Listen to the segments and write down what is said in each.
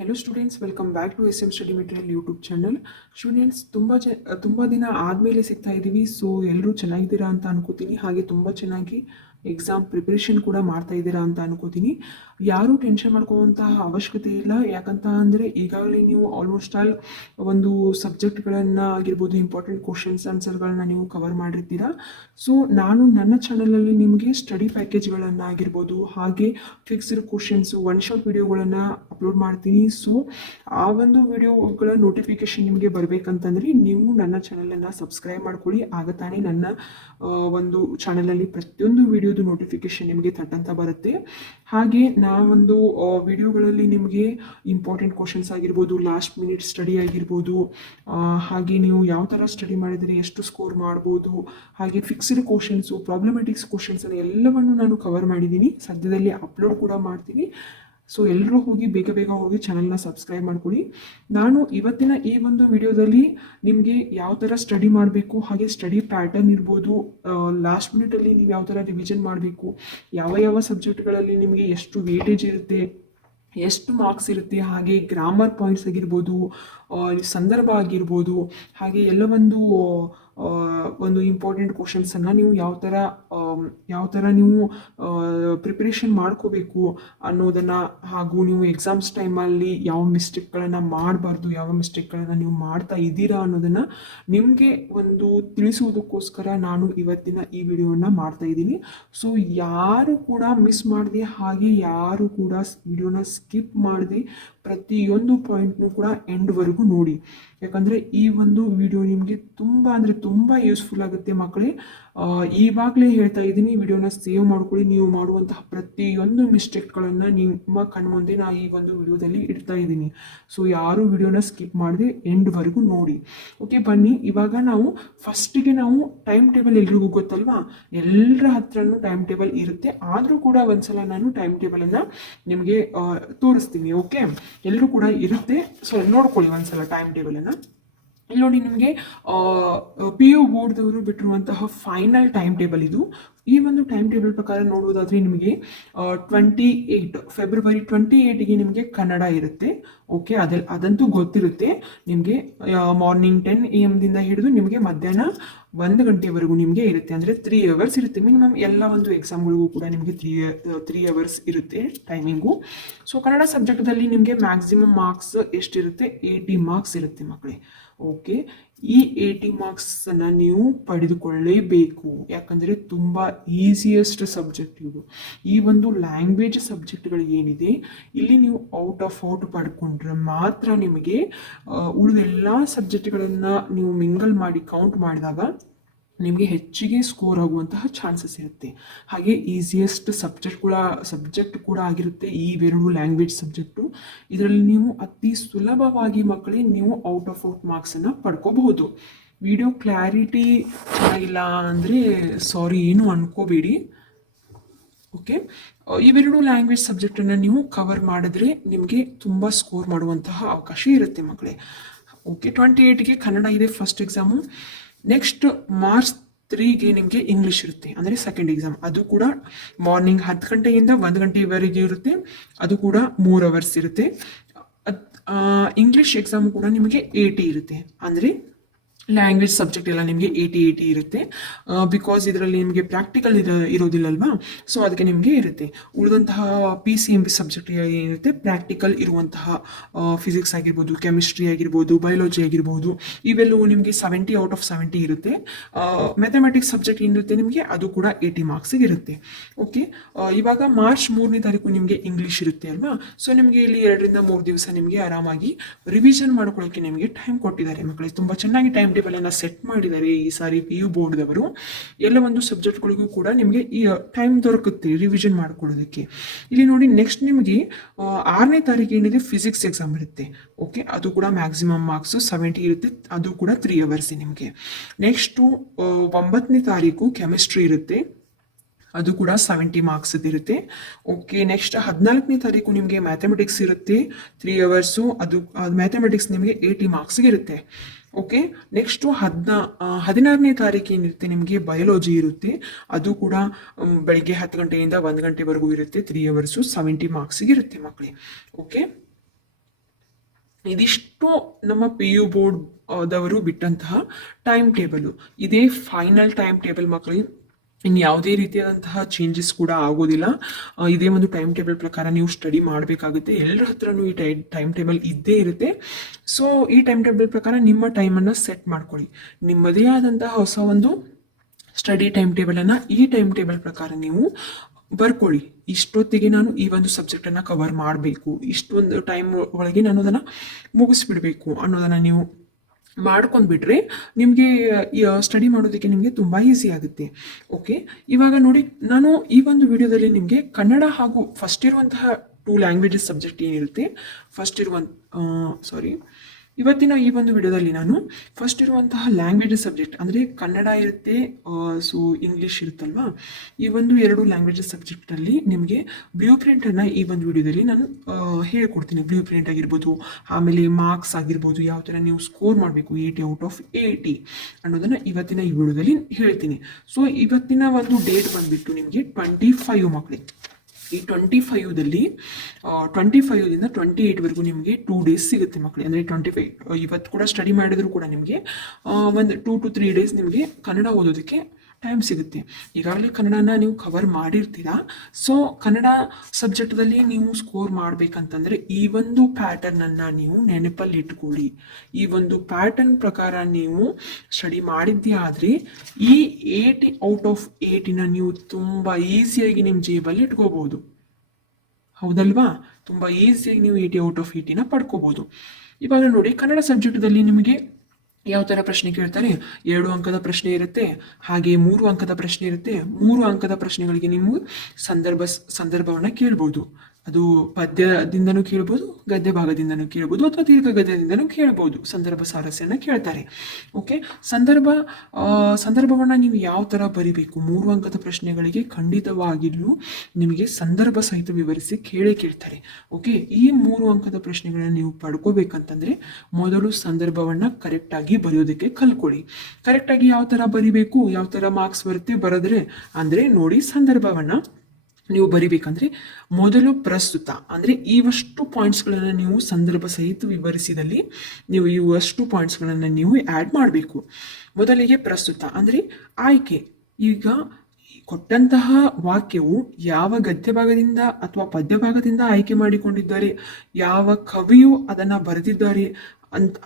Hello students, welcome back to S M study material YouTube channel. Students, ತುಂಬ ದಿನ ಆದಮೇಲೆ ಸಿಗ್ತಾ ಇದ್ದೀವಿ. ಸೊ ಎಲ್ಲರೂ ಚೆನ್ನಾಗಿದ್ದೀರಾ ಅಂತ ಅನ್ಕೋತೀನಿ. ಹಾಗೆ ತುಂಬ ಚೆನ್ನಾಗಿ ಎಕ್ಸಾಮ್ ಪ್ರಿಪ್ರೇಷನ್ ಕೂಡ ಮಾಡ್ತಾ ಇದ್ದೀರಾ ಅಂತ ಅನ್ಕೋತೀನಿ. ಯಾರೂ ಟೆನ್ಷನ್ ಮಾಡ್ಕೊಳ್ಳುವಂತಹ ಅವಶ್ಯಕತೆ ಇಲ್ಲ. ಯಾಕಂತ ಅಂದರೆ ಈಗಾಗಲೇ ನೀವು ಆಲ್ಮೋಸ್ಟ್ ಆಲ್ ಒಂದು ಸಬ್ಜೆಕ್ಟ್ಗಳನ್ನು ಆಗಿರ್ಬೋದು, ಇಂಪಾರ್ಟೆಂಟ್ ಕ್ವಶನ್ಸ್ ಆನ್ಸರ್ಗಳನ್ನ ನೀವು ಕವರ್ ಮಾಡಿರ್ತೀರಾ. ಸೊ ನಾನು ನನ್ನ ಚಾನಲಲ್ಲಿ ನಿಮಗೆ ಸ್ಟಡಿ ಪ್ಯಾಕೇಜ್ಗಳನ್ನು ಆಗಿರ್ಬೋದು, ಹಾಗೆ ಫಿಕ್ಸ್ಡ್ ಕ್ವಶನ್ಸು, ಒನ್ ಶಾಟ್ ವಿಡಿಯೋಗಳನ್ನು ಅಪ್ಲೋಡ್ ಮಾಡ್ತೀನಿ. ಸೊ ಆ ಒಂದು ವಿಡಿಯೋಗಳ ನೋಟಿಫಿಕೇಶನ್ ನಿಮಗೆ ಬರಬೇಕಂತಂದ್ರೆ ನೀವು ನನ್ನ ಚಾನಲನ್ನು ಸಬ್ಸ್ಕ್ರೈಬ್ ಮಾಡ್ಕೊಳ್ಳಿ. ಆಗ ತಾನೇ ನನ್ನ ಒಂದು ಚಾನಲಲ್ಲಿ ಪ್ರತಿಯೊಂದು ವಿಡಿಯೋದು ನೋಟಿಫಿಕೇಶನ್ ನಿಮಗೆ ತಟ್ಟಂತ ಬರುತ್ತೆ. ಹಾಗೆ ನಾವೊಂದು ವಿಡಿಯೋಗಳಲ್ಲಿ ನಿಮಗೆ ಇಂಪಾರ್ಟೆಂಟ್ ಕ್ವಶನ್ಸ್ ಆಗಿರ್ಬೋದು, ಲಾಸ್ಟ್ ಮಿನಿಟ್ ಸ್ಟಡಿ ಆಗಿರ್ಬೋದು, ಹಾಗೆ ನೀವು ಯಾವ ಥರ ಸ್ಟಡಿ ಮಾಡಿದರೆ ಎಷ್ಟು ಸ್ಕೋರ್ ಮಾಡ್ಬೋದು, ಹಾಗೆ ಫಿಕ್ಸ್ಡ್ ಕ್ವಶನ್ಸು, ಪ್ರಾಬ್ಲಮೆಟಿಕ್ಸ್ ಕ್ವಶನ್ಸನ್ನು ಎಲ್ಲವನ್ನು ನಾನು ಕವರ್ ಮಾಡಿದ್ದೀನಿ. ಸದ್ಯದಲ್ಲಿ ಅಪ್ಲೋಡ್ ಕೂಡ ಮಾಡ್ತೀನಿ. ಸೊ ಎಲ್ಲರೂ ಹೋಗಿ ಬೇಗ ಬೇಗ ಹೋಗಿ ಚಾನಲ್ನ ಸಬ್ಸ್ಕ್ರೈಬ್ ಮಾಡ್ಕೊಳ್ಳಿ. ನಾನು ಇವತ್ತಿನ ಈ ಒಂದು ವಿಡಿಯೋದಲ್ಲಿ ನಿಮಗೆ ಯಾವ ಥರ ಸ್ಟಡಿ ಮಾಡಬೇಕು, ಹಾಗೆ ಸ್ಟಡಿ ಪ್ಯಾಟರ್ನ್ ಇರ್ಬೋದು, ಲಾಸ್ಟ್ ಮಿನಿಟಲ್ಲಿ ನೀವು ಯಾವ ಥರ ರಿವಿಷನ್ ಮಾಡಬೇಕು, ಯಾವ ಯಾವ ಸಬ್ಜೆಕ್ಟ್ಗಳಲ್ಲಿ ನಿಮಗೆ ಎಷ್ಟು ವೇಟೇಜ್ ಇರುತ್ತೆ, ಎಷ್ಟು ಮಾರ್ಕ್ಸ್ ಇರುತ್ತೆ, ಹಾಗೆ ಗ್ರಾಮರ್ ಪಾಯಿಂಟ್ಸ್ ಆಗಿರ್ಬೋದು, ಸಂದರ್ಭ ಆಗಿರ್ಬೋದು, ಹಾಗೆ ಒಂದು ಇಂಪಾರ್ಟೆಂಟ್ ಕ್ವಶನ್ಸನ್ನು ನೀವು ಯಾವ ಥರ ನೀವು ಪ್ರಿಪ್ರೇಷನ್ ಮಾಡ್ಕೋಬೇಕು ಅನ್ನೋದನ್ನು, ಹಾಗೂ ನೀವು ಎಕ್ಸಾಮ್ಸ್ ಟೈಮಲ್ಲಿ ಯಾವ ಮಿಸ್ಟೇಕ್ಗಳನ್ನು ಮಾಡಬಾರ್ದು, ಯಾವ ಮಿಸ್ಟೇಕ್ಗಳನ್ನು ನೀವು ಮಾಡ್ತಾ ಇದ್ದೀರಾ ಅನ್ನೋದನ್ನು ನಿಮಗೆ ಒಂದು ತಿಳಿಸುವುದಕ್ಕೋಸ್ಕರ ನಾನು ಇವತ್ತಿನ ಈ ವಿಡಿಯೋವನ್ನು ಮಾಡ್ತಾ ಇದ್ದೀನಿ. ಸೊ ಯಾರು ಕೂಡ ಮಿಸ್ ಮಾಡದೆ, ಹಾಗೆ ಯಾರು ಕೂಡ ವಿಡಿಯೋನ ಸ್ಕಿಪ್ ಮಾಡದೆ ಪ್ರತಿಯೊಂದು ಪಾಯಿಂಟ್ನೂ ಕೂಡ ಎಂಡ್ವರೆಗೂ ನೋಡಿ. ಯಾಕಂದರೆ ಈ ಒಂದು ವಿಡಿಯೋ ನಿಮಗೆ ತುಂಬ ಯೂಸ್ಫುಲ್ ಆಗುತ್ತೆ ಮಕ್ಕಳೇ. ಈವಾಗಲೇ ಹೇಳ್ತಾ ಇದ್ದೀನಿ, ವಿಡಿಯೋನ ಸೇವ್ ಮಾಡ್ಕೊಳ್ಳಿ. ನೀವು ಮಾಡುವಂತಹ ಪ್ರತಿಯೊಂದು ಮಿಸ್ಟೇಕ್ಗಳನ್ನು ನಿಮ್ಮ ಕಣ್ಮುಂದೆ ನಾನು ಈ ಒಂದು ವಿಡಿಯೋದಲ್ಲಿ ಇಡ್ತಾ ಇದ್ದೀನಿ. ಸೊ ಯಾರು ವಿಡಿಯೋನ ಸ್ಕಿಪ್ ಮಾಡದೆ ಎಂಡ್ವರೆಗೂ ನೋಡಿ. ಓಕೆ, ಬನ್ನಿ ಇವಾಗ ನಾವು ಫಸ್ಟಿಗೆ ಟೈಮ್ ಟೇಬಲ್ ಎಲ್ರಿಗೂ ಗೊತ್ತಲ್ವಾ, ಎಲ್ಲರ ಹತ್ರನೂ ಟೈಮ್ ಟೇಬಲ್ ಇರುತ್ತೆ. ಆದರೂ ಕೂಡ ಒಂದ್ಸಲ ನಾನು ಟೈಮ್ ಟೇಬಲನ್ನು ನಿಮಗೆ ತೋರಿಸ್ತೀನಿ. ಓಕೆ, ಎಲ್ಲರೂ ಕೂಡ ಇರುತ್ತೆ. ಸೊ ನೋಡ್ಕೊಳ್ಳಿ ಒಂದ್ಸಲ ಟೈಮ್ ಟೇಬಲನ್ನು. ಇಲ್ಲಿ ನೋಡಿ, ನಿಮಗೆ PU ಬೋರ್ಡ್ದವರು ಬಿಟ್ಟಿರುವಂತಹ ಫೈನಲ್ ಟೈಮ್ ಟೇಬಲ್ ಇದು. ಈ ಒಂದು ಟೈಮ್ ಟೇಬಲ್ ಪ್ರಕಾರ ನೋಡುವುದಾದರೆ ನಿಮಗೆ 28 ಫೆಬ್ರವರಿ 28ಗೆ ನಿಮಗೆ ಕನ್ನಡ ಇರುತ್ತೆ. ಓಕೆ, ಅದಂತೂ ಗೊತ್ತಿರುತ್ತೆ ನಿಮಗೆ. ಮಾರ್ನಿಂಗ್ 10 AM ದಿಂದ ಹಿಡಿದು ನಿಮಗೆ ಮಧ್ಯಾಹ್ನ 1 ಗಂಟೆವರೆಗೂ ನಿಮಗೆ ಇರುತ್ತೆ. ಅಂದರೆ 3 ಅವರ್ಸ್ ಇರುತ್ತೆ ಮಿನಿಮಮ್. ಎಲ್ಲ ಒಂದು ಎಕ್ಸಾಮ್ಗಳಿಗೂ ಕೂಡ ನಿಮಗೆ 3 ಅವರ್ಸ್ ಇರುತ್ತೆ ಟೈಮಿಂಗು. ಸೊ ಕನ್ನಡ ಸಬ್ಜೆಕ್ಟ್ದಲ್ಲಿ ನಿಮಗೆ ಮ್ಯಾಕ್ಸಿಮಮ್ ಮಾರ್ಕ್ಸ್ ಎಷ್ಟಿರುತ್ತೆ? 80 ಮಾರ್ಕ್ಸ್ ಇರುತ್ತೆ ಮಕ್ಕಳೇ. ಓಕೆ, ಈ 80 ಮಾರ್ಕ್ಸನ್ನು ನೀವು ಪಡೆದುಕೊಳ್ಳಲೇಬೇಕು. ಯಾಕಂದರೆ ತುಂಬ ಈಸಿಯೆಸ್ಟ್ ಸಬ್ಜೆಕ್ಟ್ ಇದು. ಈ ಒಂದು ಲ್ಯಾಂಗ್ವೇಜ್ ಸಬ್ಜೆಕ್ಟ್ಗಳು ಏನಿದೆ, ಇಲ್ಲಿ ನೀವು ಔಟ್ ಆಫ್ ಔಟ್ ಪಡ್ಕೊಂಡ್ರೆ ಮಾತ್ರ ನಿಮಗೆ ಉಳಿದೆಲ್ಲ ಸಬ್ಜೆಕ್ಟ್ಗಳನ್ನು ನೀವು ಮಿಂಗಲ್ ಮಾಡಿ ಕೌಂಟ್ ಮಾಡಿದಾಗ ನಿಮಗೆ ಹೆಚ್ಚಿಗೆ ಸ್ಕೋರ್ ಆಗುವಂತಹ ಚಾನ್ಸಸ್ ಇರುತ್ತೆ. ಹಾಗೆ ಈಸಿಯೆಸ್ಟ್ ಸಬ್ಜೆಕ್ಟ್ ಕೂಡ ಆಗಿರುತ್ತೆ ಈ ಎರಡು ಲ್ಯಾಂಗ್ವೇಜ್ ಸಬ್ಜೆಕ್ಟು. ಇದರಲ್ಲಿ ನೀವು ಅತಿ ಸುಲಭವಾಗಿ ಮಕ್ಕಳೇ ನೀವು ಔಟ್ ಆಫ್ ಔಟ್ ಮಾರ್ಕ್ಸನ್ನು ಪಡ್ಕೋಬಹುದು. ವಿಡಿಯೋ ಕ್ಲಾರಿಟಿ ಚೆನ್ನಾಗಿಲ್ಲ ಅಂದರೆ ಸಾರಿ, ಏನು ಅನ್ಕೋಬೇಡಿ. ಓಕೆ, ಇವೆರಡು ಲ್ಯಾಂಗ್ವೇಜ್ ಸಬ್ಜೆಕ್ಟನ್ನು ನೀವು ಕವರ್ ಮಾಡಿದ್ರೆ ನಿಮಗೆ ತುಂಬ ಸ್ಕೋರ್ ಮಾಡುವಂತಹ ಅವಕಾಶ ಇರುತ್ತೆ ಮಕ್ಕಳೇ. ಓಕೆ, 28ಗೆ ಕನ್ನಡ ಇದೆ ಫಸ್ಟ್ ಎಕ್ಸಾಮು. ನೆಕ್ಸ್ಟ್ ಮಾರ್ಚ್ 3ಗೆ ನಿಮಗೆ ಇಂಗ್ಲೀಷ್ ಇರುತ್ತೆ, ಅಂದರೆ ಸೆಕೆಂಡ್ ಎಕ್ಸಾಮ್. ಅದು ಕೂಡ ಮಾರ್ನಿಂಗ್ 10 ಗಂಟೆಯಿಂದ 1 ಗಂಟೆವರೆಗೆ ಇರುತ್ತೆ. ಅದು ಕೂಡ 3 ಅವರ್ಸ್ ಇರುತ್ತೆ. ಇಂಗ್ಲೀಷ್ ಎಕ್ಸಾಮ್ ಕೂಡ ನಿಮಗೆ 80 ಇರುತ್ತೆ. ಅಂದರೆ ಲ್ಯಾಂಗ್ವೇಜ್ ಸಬ್ಜೆಕ್ಟ್ ಎಲ್ಲ ನಿಮಗೆ 80 ಇರುತ್ತೆ. ಬಿಕಾಸ್ ಇದರಲ್ಲಿ ನಿಮಗೆ ಪ್ರಾಕ್ಟಿಕಲ್ ಇರೋದಿಲ್ಲಲ್ವಾ, ಸೊ ಅದಕ್ಕೆ ನಿಮಗೆ ಇರುತ್ತೆ. ಉಳಿದಂತಹ PCMB ಸಬ್ಜೆಕ್ಟ್ ಏನಿರುತ್ತೆ, ಪ್ರಾಕ್ಟಿಕಲ್ ಇರುವಂತಹ ಫಿಸಿಕ್ಸ್ ಆಗಿರ್ಬೋದು, ಕೆಮಿಸ್ಟ್ರಿ ಆಗಿರ್ಬೋದು, ಬಯಾಲಜಿ ಆಗಿರ್ಬೋದು, ಇವೆಲ್ಲವೂ ನಿಮಗೆ 70 ಔಟ್ ಆಫ್ 70 ಇರುತ್ತೆ. ಮ್ಯಾಥಮೆಟಿಕ್ಸ್ ಸಬ್ಜೆಕ್ಟ್ ಏನಿರುತ್ತೆ ನಿಮಗೆ, ಅದು ಕೂಡ 80 ಮಾರ್ಕ್ಸಿಗೆ ಇರುತ್ತೆ. ಓಕೆ, ಇವಾಗ ಮಾರ್ಚ್ 3ನೇ ತಾರೀಕು ನಿಮಗೆ ಇಂಗ್ಲೀಷ್ ಇರುತ್ತೆ ಅಲ್ವಾ. ಸೊ ನಿಮಗೆ ಇಲ್ಲಿ 2 ರಿಂದ 3 ದಿವಸ ನಿಮಗೆ ಆರಾಮಾಗಿ ರಿವಿಷನ್ ಮಾಡ್ಕೊಳ್ಳೋಕ್ಕೆ ನಿಮಗೆ ಟೈಮ್ ಕೊಟ್ಟಿದ್ದಾರೆ ಮಕ್ಕಳಿಗೆ. ತುಂಬ ಚೆನ್ನಾಗಿ ಟೈಮ್ ಟೇಬಲನ್ನು ಸೆಟ್ ಮಾಡಿದ್ದಾರೆ ಈ ಸಾರಿ PU ಬೋರ್ಡ್ದವರು. ಎಲ್ಲ ಒಂದು ಸಬ್ಜೆಕ್ಟ್ಗಳಿಗೂ ಕೂಡ ನಿಮಗೆ ಈ ಟೈಮ್ ದೊರಕುತ್ತೆ ರಿವಿಷನ್ ಮಾಡ್ಕೊಳ್ಳೋದಕ್ಕೆ. ಇಲ್ಲಿ ನೋಡಿ, ನೆಕ್ಸ್ಟ್ ನಿಮಗೆ 6ನೇ ತಾರೀಕು ಏನಿದೆ ಫಿಸಿಕ್ಸ್ ಎಕ್ಸಾಮ್ ಇರುತ್ತೆ. ಓಕೆ, ಅದು ಕೂಡ ಮ್ಯಾಕ್ಸಿಮಮ್ ಮಾರ್ಕ್ಸು 70 ಇರುತ್ತೆ. ಅದು ಕೂಡ 3 ಅವರ್ಸ್ ನಿಮಗೆ. ನೆಕ್ಸ್ಟು 9ನೇ ತಾರೀಕು ಕೆಮಿಸ್ಟ್ರಿ ಇರುತ್ತೆ. ಅದು ಕೂಡ 70 ಮಾರ್ಕ್ಸ್ ಇರುತ್ತೆ. ಓಕೆ, ನೆಕ್ಸ್ಟ್ 14ನೇ ತಾರೀಕು ನಿಮಗೆ ಮ್ಯಾಥಮೆಟಿಕ್ಸ್ ಇರುತ್ತೆ, 3 ಅವರ್ಸು. ಅದು ಮ್ಯಾಥಮೆಟಿಕ್ಸ್ ನಿಮಗೆ 80 ಮಾರ್ಕ್ಸ್ಗೆ ಇರುತ್ತೆ. ಓಕೆ, ನೆಕ್ಸ್ಟು 16ನೇ ತಾರೀಕು ಏನಿರುತ್ತೆ ನಿಮಗೆ ಬಯಾಲಜಿ ಇರುತ್ತೆ. ಅದು ಕೂಡ ಬೆಳಿಗ್ಗೆ 10 ಗಂಟೆಯಿಂದ 1 ಗಂಟೆವರೆಗೂ ಇರುತ್ತೆ. 3 ಅವರ್ಸು 70 ಮಾರ್ಕ್ಸಿಗೆ ಇರುತ್ತೆ ಮಕ್ಕಳೇ. ಓಕೆ, ಇದಿಷ್ಟು ನಮ್ಮ ಪಿ ಯು ಬೋರ್ಡ್ ದವರು ಬಿಟ್ಟಂತಹ ಟೈಮ್ ಟೇಬಲು. ಇದೇ ಫೈನಲ್ ಟೈಮ್ ಟೇಬಲ್ ಮಕ್ಕಳಿಗೆ. ಇನ್ನು ಯಾವುದೇ ರೀತಿಯಾದಂತಹ ಚೇಂಜಸ್ ಕೂಡ ಆಗೋದಿಲ್ಲ. ಇದೇ ಒಂದು ಟೈಮ್ ಟೇಬಲ್ ಪ್ರಕಾರ ನೀವು ಸ್ಟಡಿ ಮಾಡಬೇಕಾಗುತ್ತೆ. ಎಲ್ಲರ ಹತ್ರನೂ ಈ ಟೈಮ್ ಟೇಬಲ್ ಇದ್ದೇ ಇರುತ್ತೆ. ಸೊ ಈ ಟೈಮ್ ಟೇಬಲ್ ಪ್ರಕಾರ ನಿಮ್ಮ ಟೈಮನ್ನು ಸೆಟ್ ಮಾಡ್ಕೊಳ್ಳಿ. ನಿಮ್ಮದೇ ಆದಂತಹ ಹೊಸ ಒಂದು ಸ್ಟಡಿ ಟೈಮ್ ಟೇಬಲನ್ನು ಈ ಟೈಮ್ ಟೇಬಲ್ ಪ್ರಕಾರ ನೀವು ಬರ್ಕೊಳ್ಳಿ. ಇಷ್ಟೊತ್ತಿಗೆ ನಾನು ಈ ಒಂದು ಸಬ್ಜೆಕ್ಟನ್ನು ಕವರ್ ಮಾಡಬೇಕು, ಇಷ್ಟೊಂದು ಟೈಮ್ ಒಳಗೆ ನಾನು ಅದನ್ನು ಮುಗಿಸ್ಬಿಡಬೇಕು ಅನ್ನೋದನ್ನು ನೀವು ಮಾಡ್ಕೊಂಡ್ಬಿಟ್ರೆ ನಿಮಗೆ ಸ್ಟಡಿ ಮಾಡೋದಕ್ಕೆ ನಿಮಗೆ ತುಂಬ ಈಸಿ ಆಗುತ್ತೆ. ಓಕೆ, ಇವಾಗ ನೋಡಿ, ನಾನು ಈ ಒಂದು ವಿಡಿಯೋದಲ್ಲಿ ನಿಮಗೆ ಕನ್ನಡ ಹಾಗೂ ಫಸ್ಟ್ ಇರುವಂತಹ 2 ಲ್ಯಾಂಗ್ವೇಜಸ್ ಸಬ್ಜೆಕ್ಟ್ ಏನಿರುತ್ತೆ, ಇವತ್ತಿನ ಈ ಒಂದು ವಿಡಿಯೋದಲ್ಲಿ ನಾನು ಫಸ್ಟ್ ಇರುವಂತಹ ಲ್ಯಾಂಗ್ವೇಜಸ್ ಸಬ್ಜೆಕ್ಟ್ ಅಂದರೆ ಕನ್ನಡ ಇರುತ್ತೆ, ಸೊ ಇಂಗ್ಲೀಷ್ ಇರುತ್ತಲ್ವಾ, ಈ ಒಂದು 2 ಲ್ಯಾಂಗ್ವೇಜಸ್ ಸಬ್ಜೆಕ್ಟಲ್ಲಿ ನಿಮಗೆ ಬ್ಲೂ ಪ್ರಿಂಟನ್ನು ಈ ಒಂದು ವಿಡಿಯೋದಲ್ಲಿ ನಾನು ಹೇಳ್ಕೊಡ್ತೀನಿ. ಬ್ಲೂ ಪ್ರಿಂಟ್ ಆಗಿರ್ಬೋದು, ಆಮೇಲೆ ಮಾರ್ಕ್ಸ್ ಆಗಿರ್ಬೋದು, ಯಾವ ಥರ ನೀವು ಸ್ಕೋರ್ ಮಾಡಬೇಕು 80/80 ಅನ್ನೋದನ್ನು ಇವತ್ತಿನ ಈ ವಿಡಿಯೋದಲ್ಲಿ ಹೇಳ್ತೀನಿ. ಸೊ ಇವತ್ತಿನ ಒಂದು ಡೇಟ್ ಬಂದುಬಿಟ್ಟು ನಿಮಗೆ 25 ಮಕ್ಕಳಿಗೆ. ಈ 25ದಲ್ಲಿ 25ದಿಂದ 28ವರೆಗೂ ನಿಮಗೆ 2 ಡೇಸ್ ಸಿಗುತ್ತೆ ಮಕ್ಕಳಿಗೆ. ಅಂದರೆ 25 ಇವತ್ತು ಕೂಡ ಸ್ಟಡಿ ಮಾಡಿದ್ರು ಕೂಡ ನಿಮಗೆ ಒಂದು 2 to 3 ಡೇಸ್ ನಿಮಗೆ ಕನ್ನಡ ಓದೋದಕ್ಕೆ ಟೈಮ್ ಸಿಗುತ್ತೆ. ಈಗಾಗಲೇ ಕನ್ನಡನ ನೀವು ಕವರ್ ಮಾಡಿರ್ತೀರಾ. ಸೊ ಕನ್ನಡ ಸಬ್ಜೆಕ್ಟಲ್ಲಿ ನೀವು ಸ್ಕೋರ್ ಮಾಡಬೇಕಂತಂದರೆ ಈ ಒಂದು ಪ್ಯಾಟರ್ನನ್ನು ನೀವು ನೆನಪಲ್ಲಿ ಇಟ್ಕೊಳ್ಳಿ. ಈ ಒಂದು ಪ್ಯಾಟರ್ನ್ ಪ್ರಕಾರ ನೀವು ಸ್ಟಡಿ ಮಾಡಿದ್ದೇ ಆದರೆ ಈ 80/80 ನೀವು ತುಂಬ ಈಸಿಯಾಗಿ ನಿಮ್ಮ ಜೇಬಲ್ಲಿ ಇಟ್ಕೋಬೋದು. ಹೌದಲ್ವಾ? ತುಂಬ ಈಸಿಯಾಗಿ ನೀವು 80/80 ಪಡ್ಕೋಬೋದು. ಇವಾಗ ನೋಡಿ, ಕನ್ನಡ ಸಬ್ಜೆಕ್ಟಲ್ಲಿ ನಿಮಗೆ ಯಾವ ಥರ ಪ್ರಶ್ನೆ ಕೇಳ್ತಾರೆ? 2 ಅಂಕದ ಪ್ರಶ್ನೆ ಇರುತ್ತೆ, ಹಾಗೆ 3 ಅಂಕದ ಪ್ರಶ್ನೆ ಇರುತ್ತೆ. 3 ಅಂಕದ ಪ್ರಶ್ನೆಗಳಿಗೆ ನೀವು ಸಂದರ್ಭವನ್ನು ಕೇಳ್ಬೋದು. ಅದು ಪದ್ಯದಿಂದನೂ ಕೇಳ್ಬೋದು, ಗದ್ಯ ಭಾಗದಿಂದನೂ ಕೇಳ್ಬೋದು, ಅಥವಾ ದೀರ್ಘ ಗದ್ಯದಿಂದನೂ ಕೇಳ್ಬೋದು. ಸಂದರ್ಭ ಸಾರಸ್ಯನ ಕೇಳ್ತಾರೆ. ಓಕೆ, ಸಂದರ್ಭವನ್ನು ನೀವು ಯಾವ ಥರ ಬರಿಬೇಕು? 3 ಅಂಕದ ಪ್ರಶ್ನೆಗಳಿಗೆ ಖಂಡಿತವಾಗಿಯೂ ನಿಮಗೆ ಸಂದರ್ಭ ಸಹಿತ ವಿವರಿಸಿ ಕೇಳ್ತಾರೆ. ಓಕೆ, ಈ 3 ಅಂಕದ ಪ್ರಶ್ನೆಗಳನ್ನು ನೀವು ಪಡ್ಕೋಬೇಕಂತಂದರೆ ಮೊದಲು ಸಂದರ್ಭವನ್ನು ಕರೆಕ್ಟಾಗಿ ಬರೆಯೋದಕ್ಕೆ ಕಲ್ಕೊಳ್ಳಿ. ಕರೆಕ್ಟಾಗಿ ಯಾವ ಥರ ಬರಿಬೇಕು, ಯಾವ ಥರ ಮಾರ್ಕ್ಸ್ ಬರುತ್ತೆ ಬರೆದ್ರೆ ಅಂದರೆ ನೋಡಿ, ಸಂದರ್ಭವನ್ನು ನೀವು ಬರಿಬೇಕಂದ್ರೆ ಮೊದಲು ಪ್ರಸ್ತುತ ಅಂದರೆ ಇವಷ್ಟು ಪಾಯಿಂಟ್ಸ್ಗಳನ್ನು ನೀವು ಸಂದರ್ಭ ಸಹಿತ ವಿವರಿಸಿದಲ್ಲಿ ನೀವು ಇವಷ್ಟು ಪಾಯಿಂಟ್ಸ್ಗಳನ್ನು ನೀವು ಆ್ಯಡ್ ಮಾಡಬೇಕು. ಮೊದಲಿಗೆ ಪ್ರಸ್ತುತ ಅಂದರೆ ಆಯ್ಕೆ. ಈಗ ಕೊಟ್ಟಂತಹ ವಾಕ್ಯವು ಯಾವ ಗದ್ಯ ಭಾಗದಿಂದ ಅಥವಾ ಪದ್ಯ ಭಾಗದಿಂದ ಆಯ್ಕೆ ಮಾಡಿಕೊಂಡಿದ್ದಾರೆ, ಯಾವ ಕವಿಯು ಅದನ್ನು ಬರೆದಿದ್ದಾರೆ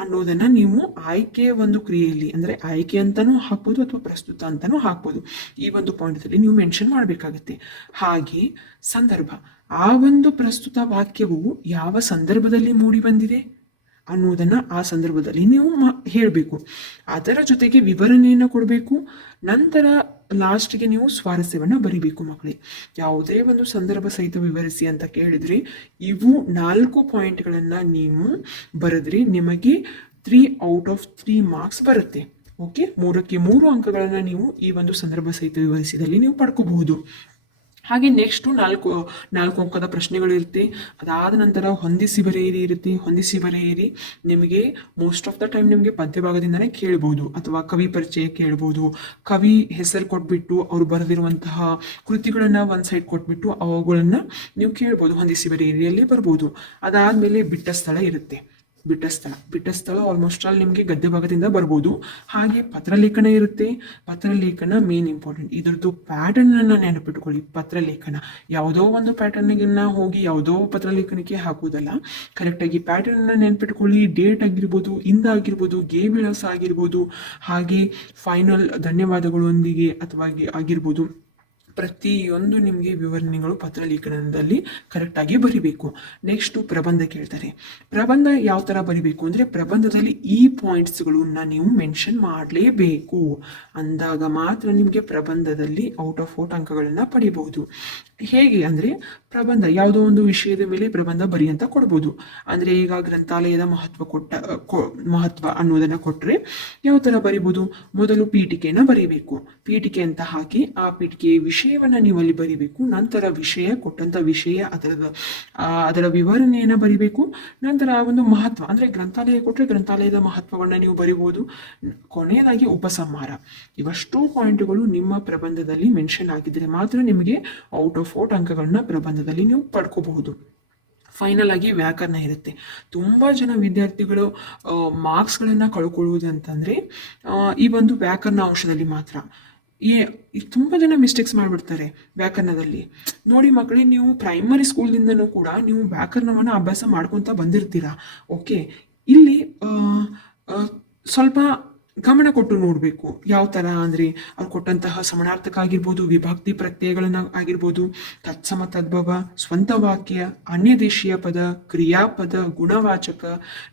ಅನ್ನೋದನ್ನು ನೀವು ಆಯ್ಕೆಯ ಒಂದು ಕ್ರಿಯೆಯಲ್ಲಿ ಅಂದರೆ ಆಯ್ಕೆ ಅಂತಲೂ ಹಾಕ್ಬೋದು ಅಥವಾ ಪ್ರಸ್ತುತ ಅಂತಲೂ ಹಾಕ್ಬೋದು. ಈ ಒಂದು ಪಾಯಿಂಟಲ್ಲಿ ನೀವು ಮೆನ್ಷನ್ ಮಾಡಬೇಕಾಗತ್ತೆ. ಹಾಗೆ ಸಂದರ್ಭ, ಆ ಒಂದು ಪ್ರಸ್ತುತ ವಾಕ್ಯವು ಯಾವ ಸಂದರ್ಭದಲ್ಲಿ ಮೂಡಿ ಬಂದಿದೆ ಅನ್ನೋದನ್ನು ಆ ಸಂದರ್ಭದಲ್ಲಿ ನೀವು ಹೇಳಬೇಕು. ಅದರ ಜೊತೆಗೆ ವಿವರಣೆಯನ್ನು ಕೊಡಬೇಕು. ನಂತರ ಲಾಸ್ಟ್ಗೆ ನೀವು ಸ್ವಾರಸ್ಯವನ್ನು ಬರಿಬೇಕು ಮಕ್ಕಳಿಗೆ. ಯಾವುದೇ ಒಂದು ಸಂದರ್ಭ ಸಹಿತ ವಿವರಿಸಿ ಅಂತ ಕೇಳಿದರೆ ಇವು 4 ಪಾಯಿಂಟ್ಗಳನ್ನು ನೀವು ಬರೆದ್ರೆ ನಿಮಗೆ 3/3 ಮಾರ್ಕ್ಸ್ ಬರುತ್ತೆ. ಓಕೆ, 3ಕ್ಕೆ 3 ಅಂಕಗಳನ್ನು ನೀವು ಈ ಒಂದು ಸಂದರ್ಭ ಸಹಿತ ವಿವರಿಸಿದಲ್ಲಿ ನೀವು ಪಡ್ಕೋಬಹುದು. ಹಾಗೆ ನೆಕ್ಸ್ಟು 4 ಅಂಕದ ಪ್ರಶ್ನೆಗಳಿರುತ್ತೆ. ಅದಾದ ನಂತರ ಹೊಂದಿಸಿ ಬರೆಯಿರಿ ಇರುತ್ತೆ. ಹೊಂದಿಸಿ ಬರೆಯಿರಿ ನಿಮಗೆ ಮೋಸ್ಟ್ ಆಫ್ ದ ಟೈಮ್ ನಿಮಗೆ ಪದ್ಯಭಾಗದಿಂದನೇ ಕೇಳ್ಬೋದು, ಅಥವಾ ಕವಿ ಪರಿಚಯ ಕೇಳ್ಬೋದು. ಕವಿ ಹೆಸರು ಕೊಟ್ಬಿಟ್ಟು ಅವರು ಬರೆದಿರುವಂತಹ ಕೃತಿಗಳನ್ನು ಒಂದು ಸೈಡ್ ಕೊಟ್ಬಿಟ್ಟು ಅವುಗಳನ್ನು ನೀವು ಕೇಳ್ಬೋದು. ಹೊಂದಿಸಿ ಬರೆಯಿರಿಯಲ್ಲಿ ಬರ್ಬೋದು. ಅದಾದಮೇಲೆ ಬಿಟ್ಟ ಸ್ಥಳ ಇರುತ್ತೆ. ಬಿಟ್ಟ ಸ್ಥಳ ಆಲ್ಮೋಸ್ಟ್ ಆಲ್ ನಿಮಗೆ ಗದ್ಯ ಭಾಗದಿಂದ ಬರ್ಬೋದು. ಹಾಗೆ ಪತ್ರಲೇಖನ ಇರುತ್ತೆ. ಪತ್ರಲೇಖನ ಮೇನ್ ಇಂಪಾರ್ಟೆಂಟ್. ಇದರದ್ದು ಪ್ಯಾಟರ್ನನ್ನು ನೆನಪಿಟ್ಕೊಳ್ಳಿ. ಪತ್ರಲೇಖನ ಯಾವುದೋ ಒಂದು ಪ್ಯಾಟರ್ನಿಗೆ ಹೋಗಿ ಯಾವುದೋ ಪತ್ರಲೇಖನಕ್ಕೆ ಹಾಕೋದಲ್ಲ. ಕರೆಕ್ಟಾಗಿ ಪ್ಯಾಟರ್ನನ್ನು ನೆನಪಿಟ್ಕೊಳ್ಳಿ. ಡೇಟ್ ಆಗಿರ್ಬೋದು, ಇಂದ ಆಗಿರ್ಬೋದು, ಗೆ ವಿಳಾಸ ಆಗಿರ್ಬೋದು, ಹಾಗೆ ಫೈನಲ್ ಧನ್ಯವಾದಗಳೊಂದಿಗೆ ಅಥವಾ ಆಗಿರ್ಬೋದು. ಪ್ರತಿಯೊಂದು ನಿಮಗೆ ವಿವರಣೆಗಳು ಪತ್ರಲೇಖನದಲ್ಲಿ ಕರೆಕ್ಟಾಗಿ ಬರಿಬೇಕು. ನೆಕ್ಸ್ಟು ಪ್ರಬಂಧ ಕೇಳ್ತಾರೆ. ಪ್ರಬಂಧ ಯಾವ ಥರ ಬರಿಬೇಕು ಅಂದರೆ ಪ್ರಬಂಧದಲ್ಲಿ ಈ ಪಾಯಿಂಟ್ಸ್ಗಳನ್ನ ನೀವು ಮೆನ್ಷನ್ ಮಾಡಲೇಬೇಕು. ಅಂದಾಗ ಮಾತ್ರ ನಿಮಗೆ ಪ್ರಬಂಧದಲ್ಲಿ ಔಟ್ ಅಂಕಗಳನ್ನು ಪಡಿಬಹುದು. ಹೇಗೆ ಅಂದರೆ ಪ್ರಬಂಧ ಯಾವುದೋ ಒಂದು ವಿಷಯದ ಮೇಲೆ ಪ್ರಬಂಧ ಬರಿ ಅಂತ ಕೊಡ್ಬೋದು. ಅಂದರೆ ಈಗ ಗ್ರಂಥಾಲಯದ ಮಹತ್ವ ಅನ್ನೋದನ್ನು ಕೊಟ್ಟರೆ ಯಾವ ಥರ ಬರಿಬೋದು? ಮೊದಲು ಪೀಠಿಕೆಯನ್ನು ಬರೀಬೇಕು. ಪೀಠಿಕೆ ಅಂತ ಹಾಕಿ ಆ ಪೀಠಿಕೆಯ ವಿಷಯವನ್ನು ನೀವು ಅಲ್ಲಿ ಬರಿಬೇಕು. ನಂತರ ಕೊಟ್ಟಂಥ ವಿಷಯ ಅದರ ವಿವರಣೆಯನ್ನು ಬರಿಬೇಕು. ನಂತರ ಆ ಒಂದು ಮಹತ್ವ ಅಂದರೆ ಗ್ರಂಥಾಲಯ ಕೊಟ್ಟರೆ ಗ್ರಂಥಾಲಯದ ಮಹತ್ವವನ್ನು ನೀವು ಬರಿಬೋದು. ಕೊನೆಯದಾಗಿ ಉಪಸಂಹಾರ. ಇವಷ್ಟು ಪಾಯಿಂಟ್ಗಳು ನಿಮ್ಮ ಪ್ರಬಂಧದಲ್ಲಿ ಮೆನ್ಷನ್ ಆಗಿದ್ದರೆ ಮಾತ್ರ ನಿಮಗೆ ಔಟ್ ಅಂಕಗಳನ್ನ ಪ್ರಬಂಧದಲ್ಲಿ ನೀವು ಪಡ್ಕೋಬಹುದು. ಫೈನಲ್ ಆಗಿ ವ್ಯಾಕರಣ ಇರುತ್ತೆ. ತುಂಬ ಜನ ವಿದ್ಯಾರ್ಥಿಗಳು ಮಾರ್ಕ್ಸ್ಗಳನ್ನು ಕಳ್ಕೊಳ್ಳುವುದು ಅಂತಂದರೆ ಈ ಒಂದು ವ್ಯಾಕರಣ ಅಂಶದಲ್ಲಿ ಮಾತ್ರ. ತುಂಬ ಜನ ಮಿಸ್ಟೇಕ್ಸ್ ಮಾಡಿಬಿಡ್ತಾರೆ ವ್ಯಾಕರಣದಲ್ಲಿ. ನೋಡಿ ಮಕ್ಕಳೇ, ನೀವು ಪ್ರೈಮರಿ ಸ್ಕೂಲ್ನಿಂದನೂ ಕೂಡ ನೀವು ವ್ಯಾಕರಣವನ್ನು ಅಭ್ಯಾಸ ಮಾಡ್ಕೊತ ಬಂದಿರ್ತೀರ. ಓಕೆ, ಇಲ್ಲಿ ಸ್ವಲ್ಪ ಗಮನ ಕೊಟ್ಟು ನೋಡಬೇಕು. ಯಾವ ಥರ ಅಂದರೆ ಅವ್ರು ಕೊಟ್ಟಂತಹ ಸಮಾನಾರ್ಥಕ ಆಗಿರ್ಬೋದು, ವಿಭಕ್ತಿ ಪ್ರತ್ಯಯಗಳನ್ನ ಆಗಿರ್ಬೋದು, ತತ್ಸಮ ತದ್ಭವ, ಸ್ವಂತ ವಾಕ್ಯ, ಅನ್ಯದೇಶೀಯ ಪದ, ಕ್ರಿಯಾಪದ, ಗುಣವಾಚಕ,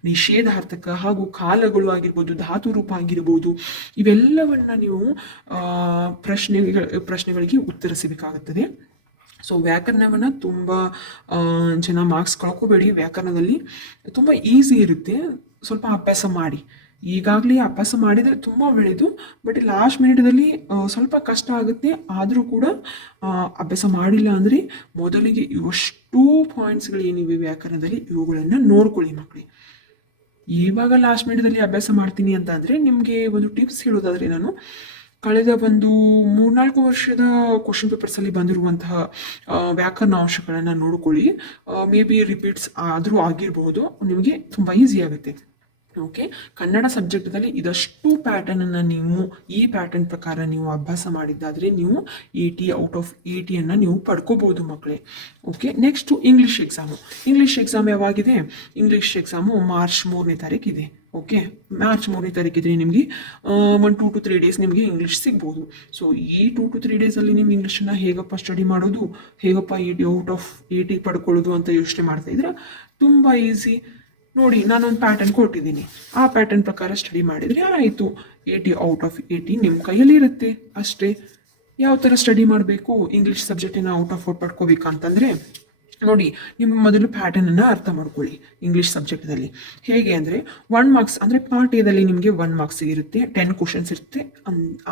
ನಿಷೇಧಾರ್ಥಕ ಹಾಗೂ ಕಾಲಗಳು ಆಗಿರ್ಬೋದು, ಧಾತು ರೂಪ ಆಗಿರ್ಬೋದು, ಇವೆಲ್ಲವನ್ನ ನೀವು ಪ್ರಶ್ನೆಗಳಿಗೆ ಉತ್ತರಿಸಬೇಕಾಗುತ್ತದೆ. ಸೊ ವ್ಯಾಕರಣವನ್ನು ತುಂಬ ಜನ ಮಾರ್ಕ್ಸ್ ಕಳ್ಕೊಬೇಡಿ. ವ್ಯಾಕರಣದಲ್ಲಿ ತುಂಬ ಈಸಿ ಇರುತ್ತೆ, ಸ್ವಲ್ಪ ಅಭ್ಯಾಸ ಮಾಡಿ. ಈಗಾಗಲೇ ಅಭ್ಯಾಸ ಮಾಡಿದರೆ ತುಂಬ ಒಳ್ಳೆಯದು, ಬಟ್ ಲಾಸ್ಟ್ ಮಿನಿಟ್ದಲ್ಲಿ ಸ್ವಲ್ಪ ಕಷ್ಟ ಆಗುತ್ತೆ. ಆದರೂ ಕೂಡ ಅಭ್ಯಾಸ ಮಾಡಿಲ್ಲ ಅಂದರೆ ಮೊದಲಿಗೆ ಎಷ್ಟು ಪಾಯಿಂಟ್ಸ್ಗಳು ಏನಿವೆ ವ್ಯಾಕರಣದಲ್ಲಿ ಇವುಗಳನ್ನು ನೋಡ್ಕೊಳ್ಳಿ ಮಕ್ಕಳೇ. ಇವಾಗ ಲಾಸ್ಟ್ ಮಿನಿಟ್ದಲ್ಲಿ ಅಭ್ಯಾಸ ಮಾಡ್ತೀನಿ ಅಂತ ಅಂದರೆ ನಿಮಗೆ ಒಂದು ಟಿಪ್ಸ್ ಹೇಳೋದಾದರೆ, ನಾನು ಕಳೆದ ಒಂದು 3-4 ವರ್ಷದ ಕ್ವಶನ್ ಪೇಪರ್ಸಲ್ಲಿ ಬಂದಿರುವಂತಹ ವ್ಯಾಕರಣ ಅಂಶಗಳನ್ನು ನೋಡ್ಕೊಳ್ಳಿ. ಮೇ ಬಿ ರಿಪೀಟ್ಸ್ ಆದರೂ ಆಗಿರಬಹುದು, ನಿಮಗೆ ತುಂಬ ಈಸಿ ಆಗುತ್ತೆ. ಓಕೆ, ಕನ್ನಡ ಸಬ್ಜೆಕ್ಟಲ್ಲಿ ಇದಷ್ಟು ಪ್ಯಾಟರ್ನನ್ನು ನೀವು ಈ ಪ್ಯಾಟರ್ನ್ ಪ್ರಕಾರ ನೀವು ಅಭ್ಯಾಸ ಮಾಡಿದ್ದಾದರೆ ನೀವು 80 ಔಟ್ ಆಫ್ 80 ನೀವು ಪಡ್ಕೋಬಹುದು ಮಕ್ಕಳೇ. Okay, next English exam. English exam ಯಾವಾಗಿದೆ? ಇಂಗ್ಲೀಷ್ ಎಕ್ಸಾಮು ಮಾರ್ಚ್ 3ನೇ ತಾರೀಕಿದೆ. ಓಕೆ, ಮಾರ್ಚ್ 3ನೇ ತಾರೀಕಿದ್ರೆ ನಿಮಗೆ 1 to 3 ಡೇಸ್ ನಿಮಗೆ ಇಂಗ್ಲೀಷ್ ಸಿಗ್ಬೋದು. ಸೊ ಈ 2 to 3 ಡೇಸಲ್ಲಿ ನೀವು ಇಂಗ್ಲೀಷನ್ನು ಹೇಗಪ್ಪ ಸ್ಟಡಿ ಮಾಡೋದು, ಹೇಗಪ್ಪ 80 ಔಟ್ ಆಫ್ 80 ಪಡ್ಕೊಳ್ಳೋದು ಅಂತ ಯೋಚನೆ ಮಾಡ್ತಾ ಇದ್ರೆ ತುಂಬ ಈಸಿ. ನೋಡಿ, ನಾನೊಂದು ಪ್ಯಾಟರ್ನ್ ಕೊಟ್ಟಿದ್ದೀನಿ, ಆ ಪ್ಯಾಟರ್ನ್ ಪ್ರಕಾರ ಸ್ಟಡಿ ಮಾಡಿದರೆ ಆಯಿತು. 80 ಔಟ್ ಆಫ್ 80 ನಿಮ್ಮ ಕೈಯಲ್ಲಿ ಇರುತ್ತೆ ಅಷ್ಟೇ. ಯಾವ ಥರ ಸ್ಟಡಿ ಮಾಡಬೇಕು, ಇಂಗ್ಲೀಷ್ ಸಬ್ಜೆಕ್ಟಿನ ಔಟ್ ಆಫ್ 4 ಪಡ್ಕೋಬೇಕಂತಂದರೆ ನೋಡಿ, ನಿಮ್ಮ ಮೊದಲು ಪ್ಯಾಟರ್ನನ್ನು ಅರ್ಥ ಮಾಡ್ಕೊಳ್ಳಿ. ಇಂಗ್ಲೀಷ್ ಸಬ್ಜೆಕ್ಟಲ್ಲಿ ಹೇಗೆ ಅಂದರೆ 1 ಮಾರ್ಕ್ಸ್ ಅಂದರೆ ಪಾರ್ಟ್ ಎದಲ್ಲಿ ನಿಮಗೆ 1 ಮಾರ್ಕ್ಸ್ ಇರುತ್ತೆ, 10 ಕ್ವಶನ್ಸ್ ಇರುತ್ತೆ.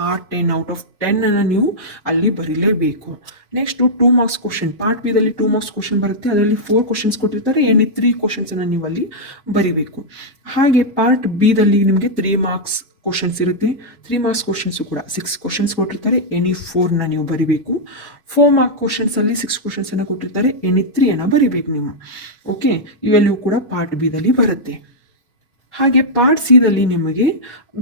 ಆ 10 ಔಟ್ ಆಫ್ 10 ನೀವು ಅಲ್ಲಿ ಬರೀಲೇಬೇಕು. ನೆಕ್ಸ್ಟು 2 ಮಾರ್ಕ್ಸ್ ಕ್ವಶನ್, ಪಾರ್ಟ್ ಬಿದಲ್ಲಿ 2 ಮಾರ್ಕ್ಸ್ ಕ್ವಶನ್ ಬರುತ್ತೆ, ಅದರಲ್ಲಿ 4 ಕ್ವಶನ್ಸ್ ಕೊಟ್ಟಿರ್ತಾರೆ, 3 ಕ್ವಶನ್ಸನ್ನು ನೀವು ಅಲ್ಲಿ ಬರೀಬೇಕು. ಹಾಗೆ ಪಾರ್ಟ್ ಬಿದಲ್ಲಿ ನಿಮಗೆ 3 ಮಾರ್ಕ್ಸ್ ಕ್ವಶನ್ಸ್ ಇರುತ್ತೆ, 3 ಮಾರ್ಕ್ಸ್ ಕ್ವಶನ್ಸು ಕೂಡ 6 ಕ್ವಶನ್ಸ್ ಕೊಟ್ಟಿರ್ತಾರೆ, 4 ನೀವು ಬರಿಬೇಕು. 4 ಮಾರ್ಕ್ ಕ್ವಶನ್ಸಲ್ಲಿ 6 ಕ್ವಶನ್ಸನ್ನು ಕೊಟ್ಟಿರ್ತಾರೆ, 3 ಬರಿಬೇಕು ನೀವು. ಓಕೆ, ಇವೆಲ್ಲವೂ ಕೂಡ ಪಾರ್ಟ್ ಬಿದಲ್ಲಿ ಬರುತ್ತೆ. ಹಾಗೆ ಪಾರ್ಟ್ ಸಿದಲ್ಲಿ ನಿಮಗೆ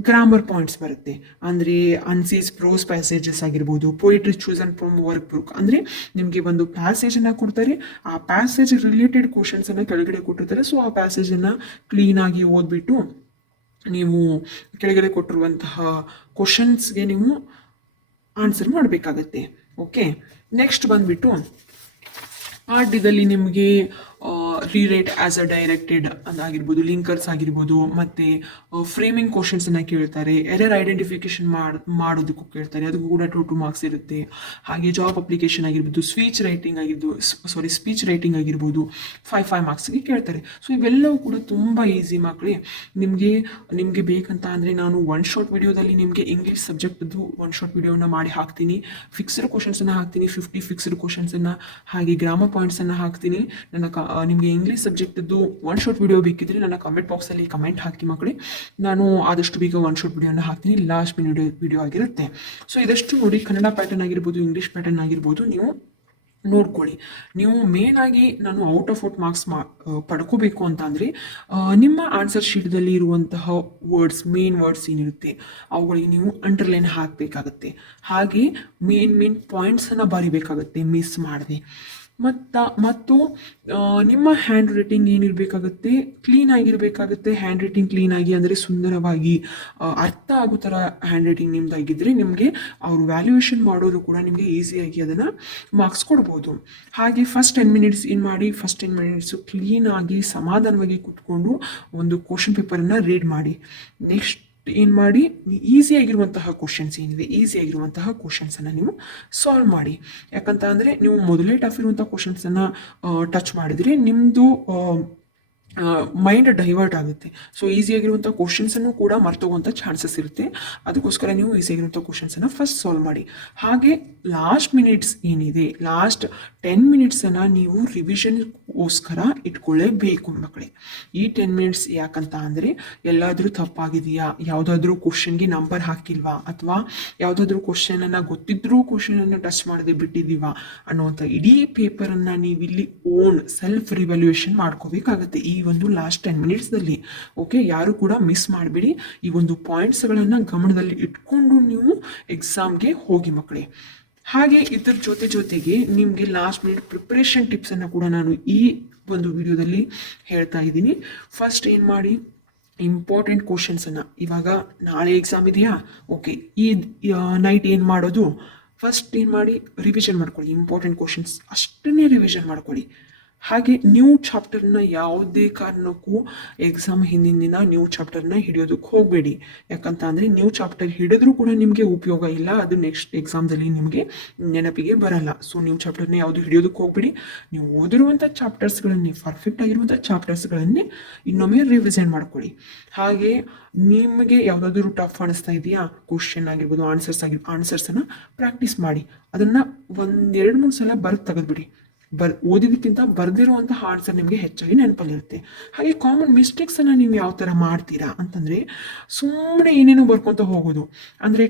ಗ್ರಾಮರ್ ಪಾಯಿಂಟ್ಸ್ ಬರುತ್ತೆ. ಅಂದರೆ ಅನ್ಸೀಸ್ ಪ್ರೋಸ್ ಪ್ಯಾಸೇಜಸ್ ಆಗಿರ್ಬೋದು, poetry chosen from work book. ಅಂದರೆ ನಿಮಗೆ ಒಂದು ಪ್ಯಾಸೇಜನ್ನು ಕೊಡ್ತಾರೆ, ಆ ಪ್ಯಾಸೇಜ್ ರಿಲೇಟೆಡ್ ಕ್ವಶನ್ಸನ್ನು ಕೆಳಗಡೆ ಕೊಟ್ಟಿರ್ತಾರೆ. ಸೊ ಆ ಪ್ಯಾಸೇಜನ್ನು ಕ್ಲೀನಾಗಿ ಓದ್ಬಿಟ್ಟು ನೀವು ಕೆಳಗಡೆ ಕೊಟ್ಟಿರುವಂತಹ ಕ್ವಶನ್ಸ್ಗೆ ನೀವು ಆನ್ಸರ್ ಮಾಡಬೇಕಾಗತ್ತೆ. ಓಕೆ, ನೆಕ್ಸ್ಟ್ ಬಂದುಬಿಟ್ಟು ಪಾರ್ಟ್ ಡಿದಲ್ಲಿ ನಿಮಗೆ ರೀರೈಟ್ ಆಸ್ ಅ ಡೈರೆಕ್ಟೆಡ್ ಆಗಿರ್ಬೋದು, ಲಿಂಕರ್ಸ್ ಆಗಿರ್ಬೋದು, ಮತ್ತು ಫ್ರೇಮಿಂಗ್ ಕ್ವಶನ್ಸನ್ನು ಕೇಳ್ತಾರೆ, ಎರರ್ ಐಡೆಂಟಿಫಿಕೇಶನ್ ಮಾಡೋದಕ್ಕೂ ಕೇಳ್ತಾರೆ, ಅದಕ್ಕೂ ಕೂಡ 2 ಮಾರ್ಕ್ಸ್ ಇರುತ್ತೆ. ಹಾಗೆ ಜಾಬ್ ಅಪ್ಲಿಕೇಶನ್ ಆಗಿರ್ಬೋದು, ಸ್ಪೀಚ್ ರೈಟಿಂಗ್ ಆಗಿರ್ಬೋದು 5 ಮಾರ್ಕ್ಸ್ಗೆ ಕೇಳ್ತಾರೆ. ಸೊ ಇವೆಲ್ಲವೂ ಕೂಡ ತುಂಬ ಈಸಿ ಮಕ್ಕಳೇ. ನಿಮಗೆ ಬೇಕಂತ ಅಂದರೆ ನಾನು 1 ಶಾರ್ಟ್ ವಿಡಿಯೋದಲ್ಲಿ ನಿಮಗೆ ಇಂಗ್ಲೀಷ್ ಸಬ್ಜೆಕ್ಟ್ದು 1 ಶಾರ್ಟ್ ವಿಡಿಯೋನ ಮಾಡಿ ಹಾಕ್ತೀನಿ. ಫಿಕ್ಸ್ಡ್ ಕ್ವಶನ್ಸನ್ನು ಹಾಕ್ತೀನಿ, 50 ಫಿಕ್ಸ್ಡ್ ಕ್ವಶನ್ಸನ್ನು, ಹಾಗೆ ಗ್ರಾಮರ್ ಪಾಯಿಂಟ್ಸನ್ನು ಹಾಕ್ತೀನಿ. ನಿಮಗೆ ಇಂಗ್ಲೀಷ್ ಸಬ್ಜೆಕ್ಟ್ದು 1 ಶಾರ್ಟ್ ವಿಡಿಯೋ ಬೇಕಿದ್ರೆ ನನ್ನ ಕಮೆಂಟ್ ಬಾಕ್ಸಲ್ಲಿ ಕಮೆಂಟ್ ಹಾಕಿ ಮಕ್ಕಳೇ. ನಾನು ಆದಷ್ಟು ಬೇಗ 1 ಶಾರ್ಟ್ ವಿಡಿಯೋನ ಹಾಕ್ತೀನಿ, ಲಾಸ್ಟ್ ಮಿನಿಟ್ ವಿಡಿಯೋ ಆಗಿರುತ್ತೆ. ಸೊ ಇದಷ್ಟು ನೋಡಿ, ಕನ್ನಡ ಪ್ಯಾಟರ್ನ್ ಆಗಿರ್ಬೋದು, ಇಂಗ್ಲೀಷ್ ಪ್ಯಾಟರ್ನ್ ಆಗಿರ್ಬೋದು, ನೀವು ನೋಡ್ಕೊಳ್ಳಿ. ನೀವು ಮೇನಾಗಿ ನಾನು ಔಟ್ ಆಫ್ 4 ಮಾರ್ಕ್ಸ್ ಪಡ್ಕೋಬೇಕು ಅಂತ ಅಂದರೆ ನಿಮ್ಮ ಆನ್ಸರ್ ಶೀಟ್ದಲ್ಲಿ ಇರುವಂತಹ ಮೇನ್ ವರ್ಡ್ಸ್ ಏನಿರುತ್ತೆ ಅವುಗಳಿಗೆ ನೀವು ಅಂಡರ್ಲೈನ್ ಹಾಕಬೇಕಾಗತ್ತೆ. ಹಾಗೆ ಮೇನ್ ಪಾಯಿಂಟ್ಸನ್ನು ಬರಿಬೇಕಾಗತ್ತೆ ಮಿಸ್ ಮಾಡದೆ. ಮತ್ತು ನಿಮ್ಮ ಹ್ಯಾಂಡ್ ರೈಟಿಂಗ್ ಏನಿರಬೇಕಾಗುತ್ತೆ, ಕ್ಲೀನ್ ಆಗಿರಬೇಕಾಗುತ್ತೆ. ಹ್ಯಾಂಡ್ ರೈಟಿಂಗ್ ಕ್ಲೀನಾಗಿ ಅಂದರೆ ಸುಂದರವಾಗಿ ಅರ್ಥ ಆಗೋ ಥರ ಹ್ಯಾಂಡ್ ರೈಟಿಂಗ್ ನಿಮ್ಮದಾಗಿದ್ದರೆ ನಿಮಗೆ ಅವರು ವ್ಯಾಲ್ಯೂಯೇಷನ್ ಮಾಡೋರು ಕೂಡ ನಿಮಗೆ ಈಸಿಯಾಗಿ ಅದನ್ನು ಮಾರ್ಕ್ಸ್ ಕೊಡ್ಬೋದು. ಹಾಗೆ ಫಸ್ಟ್ 10 ಮಿನಿಟ್ಸ್ ಏನು ಮಾಡಿ, ಫಸ್ಟ್ 10 ಮಿನಿಟ್ಸು ಕ್ಲೀನಾಗಿ ಸಮಾಧಾನವಾಗಿ ಕೂತ್ಕೊಂಡು ಒಂದು ಕ್ವಶನ್ ಪೇಪರನ್ನು ರೀಡ್ ಮಾಡಿ. ನೆಕ್ಸ್ಟ್ ಏನು ಮಾಡಿ, ಈಸಿಯಾಗಿರುವಂತಹ ಕ್ವಶನ್ಸ್ ಏನಿದೆ, ಈಸಿಯಾಗಿರುವಂತಹ ಕ್ವಶನ್ಸನ್ನು ನೀವು ಸಾಲ್ವ್ ಮಾಡಿ. ಯಾಕಂತ ಅಂದರೆ ನೀವು ಮೊದಲೇ ಟಫ್ ಇರುವಂಥ ಕ್ವಶನ್ಸನ್ನು ಟಚ್ ಮಾಡಿದರೆ ನಿಮ್ಮದು ಮೈಂಡ್ ಡೈವರ್ಟ್ ಆಗುತ್ತೆ. ಸೊ ಈಸಿಯಾಗಿರುವಂಥ ಕ್ವಶನ್ಸನ್ನು ಕೂಡ ಮರ್ತೋಗುವಂಥ ಚಾನ್ಸಸ್ ಇರುತ್ತೆ. ಅದಕ್ಕೋಸ್ಕರ ನೀವು ಈಸಿಯಾಗಿರುವಂಥ ಕ್ವಶನ್ಸನ್ನು ಫಸ್ಟ್ ಸಾಲ್ವ್ ಮಾಡಿ. ಹಾಗೆ ಲಾಸ್ಟ್ ಮಿನಿಟ್ಸ್ ಏನಿದೆ, ಲಾಸ್ಟ್ 10 ಮಿನಿಟ್ಸನ್ನು ನೀವು ರಿವಿಷನ್ಗೋಸ್ಕರ ಇಟ್ಕೊಳ್ಳೇಬೇಕು ಮಕ್ಕಳೇ. ಈ 10 ಮಿನಿಟ್ಸ್ ಯಾಕಂತ ಅಂದರೆ ಎಲ್ಲಾದರೂ ತಪ್ಪಾಗಿದೆಯಾ, ಯಾವುದಾದ್ರೂ ಕ್ವಶನ್ಗೆ ನಂಬರ್ ಹಾಕಿಲ್ವಾ, ಅಥವಾ ಯಾವುದಾದ್ರೂ ಕ್ವಶನನ್ನು ಗೊತ್ತಿದ್ರೂ ಕ್ವಶನನ್ನು ಟಚ್ ಮಾಡದೆ ಬಿಟ್ಟಿದ್ದೀವಾ ಅನ್ನುವಂಥ ಇಡೀ ಪೇಪರನ್ನು ನೀವಿಲ್ಲಿ ಓನ್ ಸೆಲ್ಫ್ ರಿವ್ಯಾಲ್ಯೂಯೇಷನ್ ಮಾಡ್ಕೋಬೇಕಾಗತ್ತೆ ಈ ಒಂದು ಲಾಸ್ಟ್ 10 ಮಿನಿಟ್ಸ್ದಲ್ಲಿ. ಓಕೆ, ಯಾರು ಕೂಡ ಮಿಸ್ ಮಾಡಬೇಡಿ. ಈ ಒಂದು ಪಾಯಿಂಟ್ಸ್ಗಳನ್ನು ಗಮನದಲ್ಲಿ ಇಟ್ಕೊಂಡು ನೀವು ಎಕ್ಸಾಮ್ಗೆ ಹೋಗಿ ಮಕ್ಕಳೇ. ಹಾಗೆ ಇದ್ರ ಜೊತೆಗೆ ನಿಮಗೆ ಲಾಸ್ಟ್ ಮಿನಿಟ್ ಪ್ರಿಪ್ರೇಷನ್ ಟಿಪ್ಸನ್ನು ಕೂಡ ನಾನು ಈ ಒಂದು ವಿಡಿಯೋದಲ್ಲಿ ಹೇಳ್ತಾ ಇದ್ದೀನಿ. ಫಸ್ಟ್ ಏನು ಮಾಡಿ, ಇಂಪಾರ್ಟೆಂಟ್ ಕ್ವಶನ್ಸನ್ನು, ಇವಾಗ ನಾಳೆ ಎಕ್ಸಾಮ್ ಇದೆಯಾ, ಓಕೆ, ಈ ನೈಟ್ ಏನು ಮಾಡೋದು, ಫಸ್ಟ್ ಏನು ಮಾಡಿ ರಿವಿಷನ್ ಮಾಡ್ಕೊಳ್ಳಿ. ಇಂಪಾರ್ಟೆಂಟ್ ಕ್ವಶನ್ಸ್ ಅಷ್ಟನ್ನೇ ರಿವಿಷನ್ ಮಾಡ್ಕೊಳ್ಳಿ. ಹಾಗೆ ನ್ಯೂ ಚಾಪ್ಟರ್ನ ಯಾವುದೇ ಕಾರಣಕ್ಕೂ ಎಕ್ಸಾಮ್ ಹಿಂದಿನ ದಿನ ನ್ಯೂ ಚಾಪ್ಟರ್ನ ಹಿಡಿಯೋದಕ್ಕೆ ಹೋಗಬೇಡಿ. ಯಾಕಂತ ಅಂದರೆ ನ್ಯೂ ಚಾಪ್ಟರ್ ಹಿಡಿದ್ರೂ ಕೂಡ ನಿಮಗೆ ಉಪಯೋಗ ಇಲ್ಲ, ಅದು ನೆಕ್ಸ್ಟ್ ಎಕ್ಸಾಮ್ದಲ್ಲಿ ನಿಮಗೆ ನೆನಪಿಗೆ ಬರಲ್ಲ. ಸೊ ನ್ಯೂ ಚಾಪ್ಟರ್ನ ಯಾವುದು ಹಿಡಿಯೋದಕ್ಕೆ ಹೋಗಬೇಡಿ. ನೀವು ಓದಿರುವಂಥ ಚಾಪ್ಟರ್ಸ್ಗಳನ್ನೇ, ಪರ್ಫೆಕ್ಟ್ ಆಗಿರುವಂಥ ಚಾಪ್ಟರ್ಸ್ಗಳನ್ನೇ ಇನ್ನೊಮ್ಮೆ ರಿವಿಷನ್ ಮಾಡ್ಕೊಳ್ಳಿ. ಹಾಗೆ ನಿಮಗೆ ಯಾವುದಾದ್ರೂ ಟಫ್ ಅನಿಸ್ತಾ ಇದೆಯಾ, ಕ್ವಶನ್ ಆಗಿರ್ಬೋದು, ಆನ್ಸರ್ಸನ್ನು ಪ್ರಾಕ್ಟೀಸ್ ಮಾಡಿ. ಅದನ್ನು 1-2-3 ಸಲ ಬರೆದು ತೆಗೆದುಬಿಡಿ. ಓದಿದಕ್ಕಿಂತ ಬರೆದಿರುವಂತಹ ಆನ್ಸರ್ ನಿಮಗೆ ಹೆಚ್ಚಾಗಿ ನೆನಪಲ್ಲಿರುತ್ತೆ. ಹಾಗೆ ಕಾಮನ್ ಮಿಸ್ಟೇಕ್ಸನ್ನು ನೀವು ಯಾವ ಥರ ಮಾಡ್ತೀರಾ ಅಂತಂದರೆ, ಸುಮ್ಮನೆ ಏನೇನೋ ಬರ್ಕೊತ ಹೋಗೋದು. ಅಂದರೆ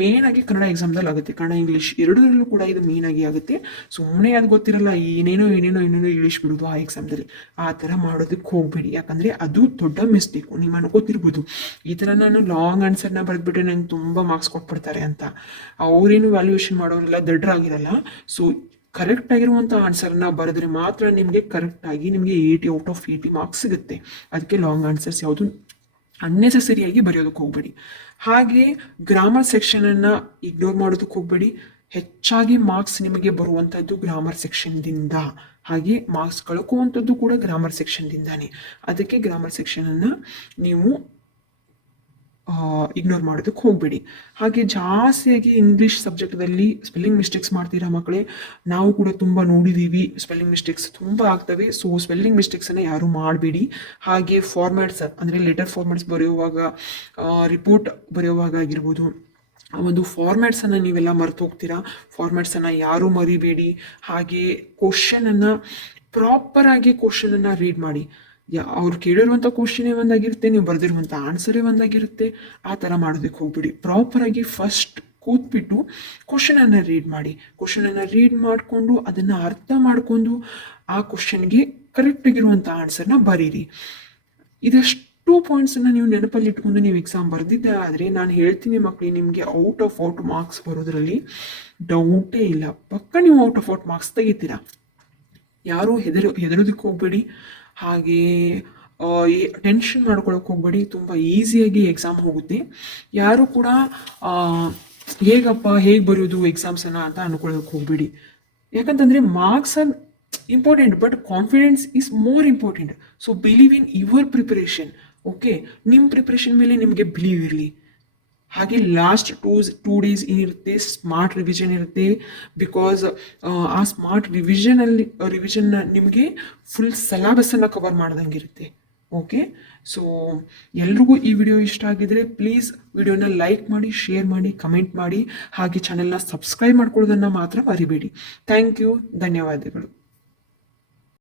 ಮೇನ್ ಆಗಿ ಕನ್ನಡ ಎಕ್ಸಾಮ್ದಲ್ಲಿ ಆಗುತ್ತೆ, ಕನ್ನಡ ಇಂಗ್ಲೀಷ್ ಎರಡರಲ್ಲೂ ಕೂಡ ಇದು ಮೇನ್ ಆಗಿ ಆಗುತ್ತೆ. ಸುಮ್ಮನೆ ಅದು ಗೊತ್ತಿರಲ್ಲ, ಏನೇನೋ ಇಂಗ್ಲೀಷ್ ಬಿಡೋದು ಆ ಎಕ್ಸಾಮ್ದಲ್ಲಿ. ಆ ಥರ ಮಾಡೋದಕ್ಕೆ ಹೋಗಬೇಡಿ. ಯಾಕಂದರೆ ಅದು ದೊಡ್ಡ ಮಿಸ್ಟೇಕು. ನೀವು ಅನ್ಕೋತಿರ್ಬೋದು, ಈ ಥರ ನಾನು ಲಾಂಗ್ ಆನ್ಸರ್ನ ಬರೆದ್ಬಿಟ್ರೆ ನಂಗೆ ತುಂಬ ಮಾರ್ಕ್ಸ್ ಕೊಟ್ಬಿಡ್ತಾರೆ ಅಂತ. ಅವರೇನು ವ್ಯಾಲ್ಯೂಯೇಷನ್ ಮಾಡೋರೆಲ್ಲ ದಡ್ಡರಾಗಿರಲ್ಲ. ಸೊ ಕರೆಕ್ಟ್ ಆಗಿರುವಂಥ ಆನ್ಸರ್ನ ಬರೆದ್ರೆ ಮಾತ್ರ ನಿಮಗೆ ಕರೆಕ್ಟಾಗಿ ನಿಮಗೆ 80/80 ಮಾರ್ಕ್ಸ್ ಸಿಗುತ್ತೆ. ಅದಕ್ಕೆ ಲಾಂಗ್ ಆನ್ಸರ್ಸ್ ಯಾವುದು ಅನ್ನೆಸೆಸರಿಯಾಗಿ ಬರೆಯೋದಕ್ಕೆ ಹೋಗಬೇಡಿ. ಹಾಗೆ ಗ್ರಾಮರ್ ಸೆಕ್ಷನನ್ನು ಇಗ್ನೋರ್ ಮಾಡೋದಕ್ಕೆ ಹೋಗಬೇಡಿ. ಹೆಚ್ಚಾಗಿ ಮಾರ್ಕ್ಸ್ ನಿಮಗೆ ಬರುವಂಥದ್ದು ಗ್ರಾಮರ್ ಸೆಕ್ಷನ್ದಿಂದ, ಹಾಗೆ ಮಾರ್ಕ್ಸ್ ಕಳ್ಕುವಂಥದ್ದು ಕೂಡ ಗ್ರಾಮರ್ ಸೆಕ್ಷನ್ದಿಂದಾನೇ. ಅದಕ್ಕೆ ಗ್ರಾಮರ್ ಸೆಕ್ಷನನ್ನು ನೀವು ಇಗ್ನೋರ್ ಮಾಡೋದಕ್ಕೆ ಹೋಗಬೇಡಿ. ಹಾಗೆ ಜಾಸ್ತಿಯಾಗಿ ಇಂಗ್ಲೀಷ್ ಸಬ್ಜೆಕ್ಟಲ್ಲಿ ಸ್ಪೆಲ್ಲಿಂಗ್ ಮಿಸ್ಟೇಕ್ಸ್ ಮಾಡ್ತೀರಾ ಮಕ್ಕಳೇ. ನಾವು ಕೂಡ ತುಂಬ ನೋಡಿದ್ದೀವಿ, ಸ್ಪೆಲ್ಲಿಂಗ್ ಮಿಸ್ಟೇಕ್ಸ್ ತುಂಬ ಆಗ್ತವೆ. ಸೊ ಸ್ಪೆಲ್ಲಿಂಗ್ ಮಿಸ್ಟೇಕ್ಸನ್ನು ಯಾರೂ ಮಾಡಬೇಡಿ. ಹಾಗೆ ಫಾರ್ಮ್ಯಾಟ್ಸ್ ಅಂದರೆ ಲೆಟರ್ ಫಾರ್ಮ್ಯಾಟ್ಸ್ ಬರೆಯುವಾಗ, ರಿಪೋರ್ಟ್ ಬರೆಯುವಾಗ ಆಗಿರ್ಬೋದು, ಆ ಒಂದು ಫಾರ್ಮ್ಯಾಟ್ಸನ್ನು ನೀವೆಲ್ಲ ಮರೆತು ಹೋಗ್ತೀರಾ. ಫಾರ್ಮ್ಯಾಟ್ಸನ್ನು ಯಾರೂ ಮರಿಬೇಡಿ. ಹಾಗೆ ಕ್ವಶನನ್ನು ಪ್ರಾಪರಾಗಿ ಕ್ವಶನನ್ನು ರೀಡ್ ಮಾಡಿ. ಅವ್ರು ಕೇಳಿರುವಂಥ ಕ್ವಶನೇ ಒಂದಾಗಿರುತ್ತೆ, ನೀವು ಬರೆದಿರುವಂಥ ಆನ್ಸರೇ ಒಂದಾಗಿರುತ್ತೆ. ಆ ಥರ ಮಾಡೋದಕ್ಕೆ ಹೋಗ್ಬಿಡಿ. ಪ್ರಾಪರಾಗಿ ಫಸ್ಟ್ ಕೂತ್ಬಿಟ್ಟು ಕ್ವಶನನ್ನು ರೀಡ್ ಮಾಡಿ. ಕ್ವಶನನ್ನು ರೀಡ್ ಮಾಡಿಕೊಂಡು ಅದನ್ನು ಅರ್ಥ ಮಾಡಿಕೊಂಡು ಆ ಕ್ವಶನ್ಗೆ ಕರೆಕ್ಟಾಗಿರುವಂಥ ಆನ್ಸರ್ನ ಬರೀರಿ. ಇದಷ್ಟು ಪಾಯಿಂಟ್ಸನ್ನು ನೀವು ನೆನಪಲ್ಲಿ ಇಟ್ಕೊಂಡು ನೀವು ಎಕ್ಸಾಮ್ ಬರೆದಿದ್ದೆ ಆದರೆ ನಾನು ಹೇಳ್ತೀನಿ ಮಕ್ಕಳೇ, ನಿಮಗೆ ಔಟ್ ಆಫ್ ಮಾರ್ಕ್ಸ್ ಬರೋದ್ರಲ್ಲಿ ಡೌಟೇ ಇಲ್ಲ. ಪಕ್ಕ ನೀವು ಔಟ್ ಆಫ್ ಮಾರ್ಕ್ಸ್ ತೆಗಿತೀರಾ. ಯಾರೂ ಹೆದರೋದಕ್ಕೆ ಹೋಗಬೇಡಿ. ಹಾಗೆ ಟೆನ್ಷನ್ ಮಾಡ್ಕೊಳ್ಳೋಕೆ ಹೋಗಬೇಡಿ. ತುಂಬ ಈಸಿಯಾಗಿ ಎಕ್ಸಾಮ್ ಹೋಗುತ್ತೆ. ಯಾರು ಕೂಡ ಹೇಗೆ ಬರೆಯೋದು ಎಕ್ಸಾಮ್ಸನ್ನು ಅಂತ ಅನ್ಕೊಳ್ಳೋಕೆ ಹೋಗಬೇಡಿ. ಯಾಕಂತಂದರೆ marks are important, but confidence is more important. So believe in your preparation. Okay, ನಿಮ್ಮ ಪ್ರಿಪ್ರೇಷನ್ ಮೇಲೆ ನಿಮಗೆ ಬಿಲೀವ್ ಇರಲಿ. ಹಾಗೆ ಲಾಸ್ಟ್ 2 ಡೇಸ್ ಏನಿರುತ್ತೆ, ಸ್ಮಾರ್ಟ್ ರಿವಿಷನ್ ಇರುತ್ತೆ. ಬಿಕಾಸ್ ಆ ಸ್ಮಾರ್ಟ್ ರಿವಿಷನ್ ನಿಮಗೆ ಫುಲ್ ಸಿಲೆಬಸ್ಸನ್ನು ಕವರ್ ಮಾಡ್ದಂಗೆ ಇರುತ್ತೆ. ಓಕೆ, ಸೊ ಎಲ್ರಿಗೂ ಈ ವಿಡಿಯೋ ಇಷ್ಟ ಆಗಿದ್ರೆ ಪ್ಲೀಸ್ ವಿಡಿಯೋನ ಲೈಕ್ ಮಾಡಿ, ಶೇರ್ ಮಾಡಿ, ಕಮೆಂಟ್ ಮಾಡಿ. ಹಾಗೆ ಚಾನೆಲ್ನ ಸಬ್ಸ್ಕ್ರೈಬ್ ಮಾಡ್ಕೊಳ್ಳೋದನ್ನು ಮಾತ್ರ ಮರಿಬೇಡಿ. ಥ್ಯಾಂಕ್ ಯು, ಧನ್ಯವಾದಗಳು.